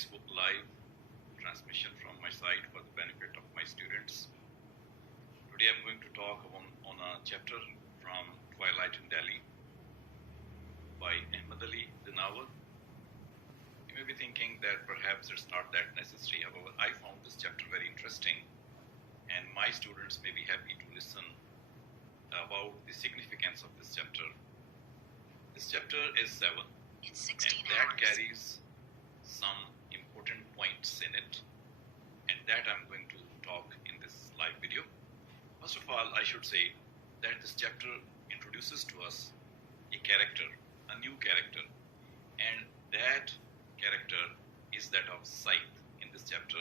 Facebook Live transmission from my side for the benefit of my students. Today I'm going to talk on a chapter from Twilight in Delhi by Ahmed Ali, the novel. You may be thinking that perhaps it's not that necessary. However, I found this chapter very interesting, and my students may be happy to listen about the significance of this chapter. This chapter is 7, and that carries some important points in it, and that I'm going to talk in this live video. First of all, I should say that this chapter introduces to us a character, a new character, and that character is that of Saeed in this chapter.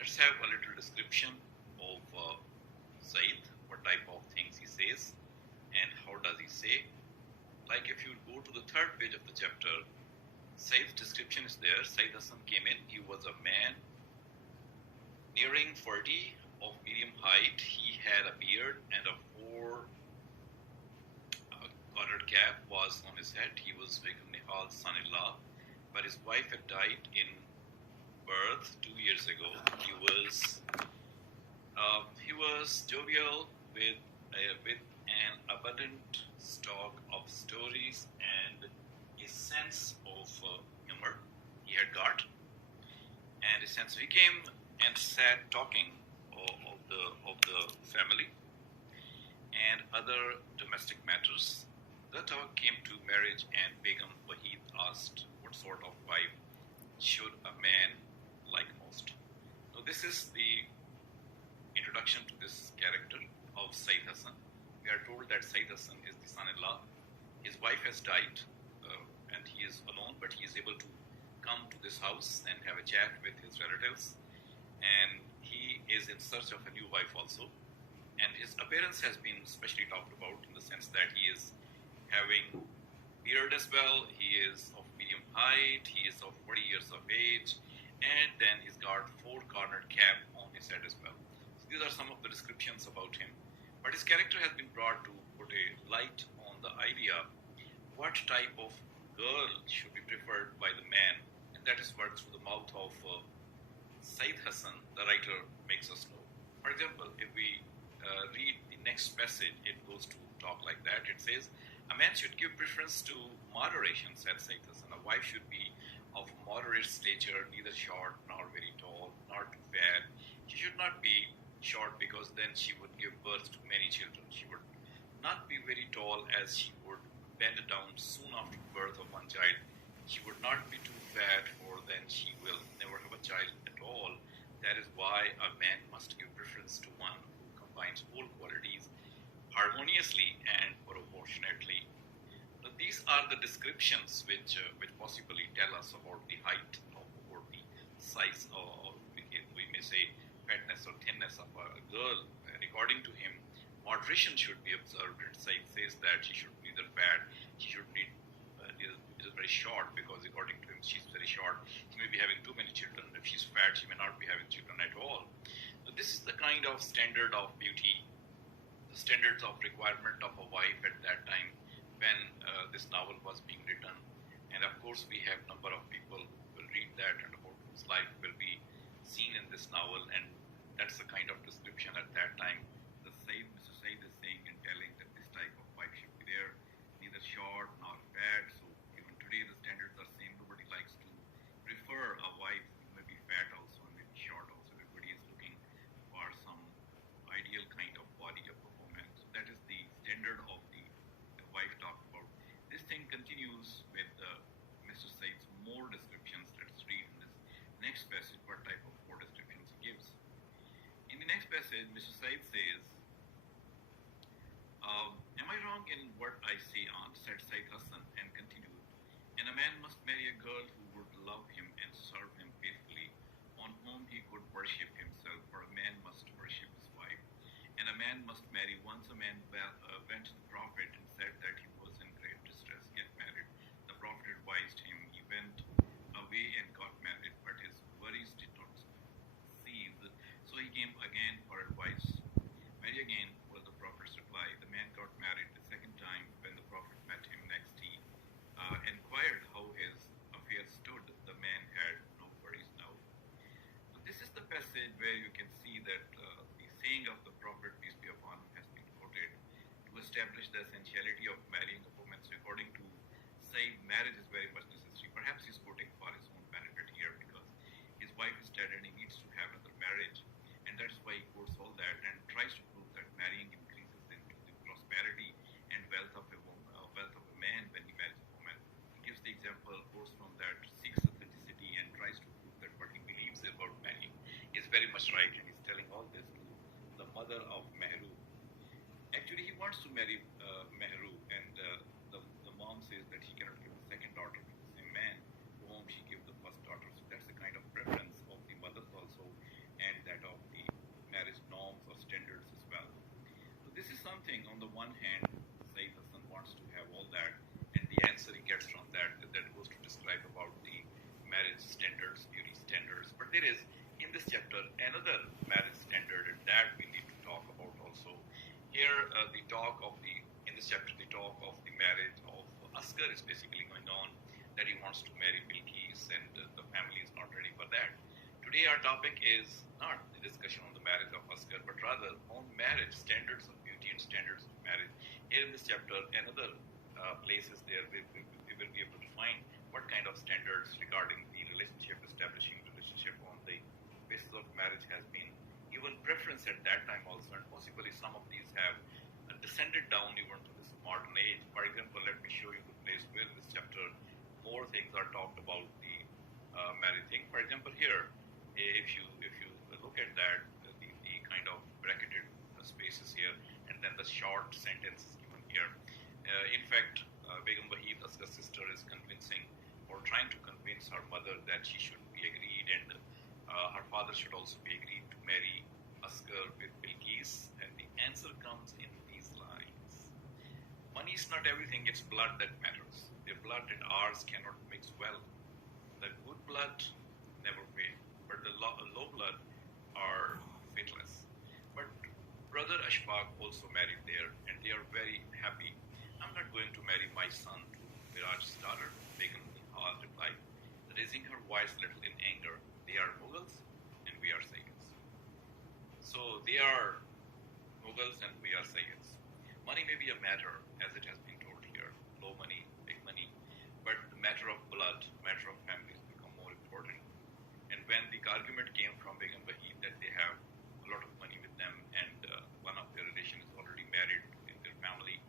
Let's have a little description of Saeed, what type of things he says, and how does he say. Like if you go to the 3rd page of the chapter, Saeed's description is there. Saeed Hassan came in. He was a man nearing 40, of medium height. He had a beard and a 4-cornered cap was on his head. He was Begum Nihal's son-in-law, but his wife had died in birth 2 years ago. He was jovial with an abundant stock of stories and a sense of humor he had got, and a sense he came and sat talking of the family and other domestic matters. The talk came to marriage, and Begum Wahid asked what sort of wife should a man like most. So this is the introduction to this character of Saeed Hassan. We are told that Saeed Hassan is the son-in-law. His wife has died, and he is alone, but he is able to come to this house and have a chat with his relatives. And he is in search of a new wife also. And his appearance has been specially talked about in the sense that he is having beard as well. He is of medium height. He is of 40 years of age. And then he's got 4-cornered cap on his head as well. So these are some of the descriptions about him. But his character has been brought to put a light on the idea what type of girl should be preferred by the man. And that is what through the mouth of Saeed Hassan, the writer, makes us know. For example, if we read the next passage, it goes to talk like that. It says, a man should give preference to moderation, said Saeed Hassan. A wife should be of moderate stature, neither short nor very tall, nor too fat. She should not be short because then she would give birth to many children. She would not be very tall as she would bend down soon after birth of one child. She would not be too fat, for then she will never have a child at all. That is why a man must give preference to one who combines all qualities harmoniously and proportionately. Now, these are the descriptions which possibly tell us about the height or the size, or we may say fatness or thinness of a girl. And according to him, moderation should be observed. It says that she should be neither fat, she should be very short, because according to him, she's very short. She may be having too many children. If she's fat, she may not be having children at all. So this is the kind of standard of beauty, the standards of requirement of a wife at that time when this novel was being written. And of course, we have number of people who will read that and about whose life will be seen in this novel, and that's the kind of description at that time. Mr. Saeed is saying and telling that this type of wife should be there, neither short nor fat. So even today the standards are same. Nobody likes to prefer a wife who may be fat also and maybe short also. Everybody is looking for some ideal kind of body or performance. So that is the standard of the wife talked about. This thing continues with Mr. Said's more descriptions. Let's read in this next passage what type of more descriptions he gives. In the next passage, Mr. Said says, am I wrong in what I say, aunt? Said Said Hassan, and continued, and a man must marry a girl who would love him and serve him faithfully, on whom he could worship himself, for a man must worship his wife. And a man must marry. Once a man went to the Prophet and said that he was in great distress, get married. The Prophet advised him. He went away and got married, but his worries did not cease. So he came again for advice. Marry again, was the Prophet's reply. The man got married the second time when the Prophet met him. father of Mehru. Actually, he wants to marry Mehru, and the mom says that he cannot give the second daughter to the same man to whom she gave the first daughter. So that's the kind of preference of the mothers also, and that of the marriage norms or standards as well. So this is something, on the one hand, Saeed Hassan wants to have all that, and the answer he gets from that goes to describe about the marriage standards, beauty standards. But there is, in this chapter, another marriage standard, and that we need to talk about also. Here, the talk of the, in this chapter, the talk of the marriage of Asghar is basically going on, that he wants to marry Bilqis, and the family is not ready for that. Today, our topic is not the discussion on the marriage of Asghar, but rather on marriage, standards of beauty and standards of marriage. Here in this chapter, another place is there where we will be able to find what kind of standards regarding the relationship, establishing relationship on the basis of marriage has been given preference at that time also, and possibly some of these have descended down even to this modern age. For example, let me show you the place where in this chapter more things are talked about the marriage thing. For example, here, if you look at that, the kind of bracketed spaces here, and then the short sentences given here. In fact, Begum Wahid, Asghar's sister, is convincing or trying to convince her mother that she should be agreed, and her father should also be agreed to marry Asghar with Bilqis, and the answer comes in these lines. Money is not everything, it's blood that matters. Their blood and ours cannot mix well. The good blood never fail, but the low blood are faithless. But brother Ashfaq also married there, and they are very happy. I'm not going to marry my son to Viraj's daughter, Begum Nihal replied, raising her voice a little in anger. They are Mughals, and we are Sayyids. So they are Mughals, and we are Sayyids. Money may be a matter, as it has been told here, low money, big money, but the matter of blood, matter of families become more important. And when the argument came from Begum Wahid that they have a lot of money with them, and one of their relations is already married in their family,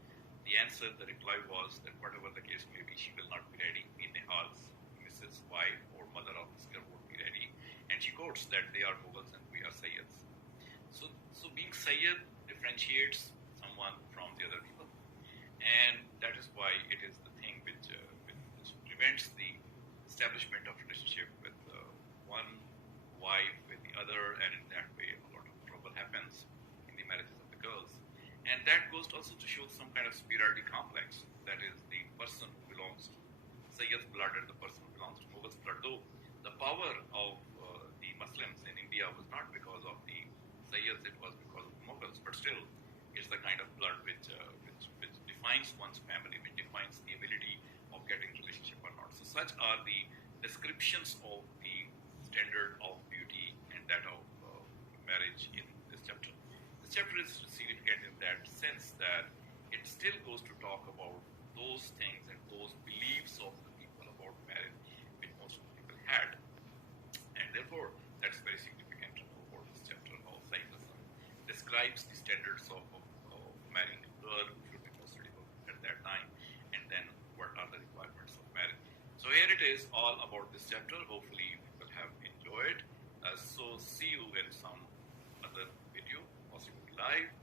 the answer, the reply was that whatever the case may be, she will not be ready. Nihal's Mrs. wife or mother of Asghar would be ready. And she quotes that they are Mughals and we are Sayyids. So being Sayyid differentiates someone from the other people. And that is why it is the thing which prevents the establishment of relationship with one wife with the other, and in that way a lot of trouble happens in the marriages of the girls. And that goes also to show some kind of superiority complex, that is the person who belongs to Sayyid's blood and the person who belongs to Mughal's blood. Though the power of the Muslims in India was not because of the Sayyids, it was because of the Mughals, but still it's the kind of blood which defines one's family, which defines the ability of getting relationship or not. So such are the descriptions of the standard of beauty and that of marriage in this chapter. This chapter is significant in that sense that it still goes to talk about those things and those beliefs of the people about marriage which most people had. And therefore, that's very significant for this chapter of Saeed Hassan. Describes the standards of marrying a girl who should be most suitable at that time, and then what are the requirements of marriage. So here it is, all about this chapter. Hopefully you will have enjoyed. So see you in some other video, possibly live.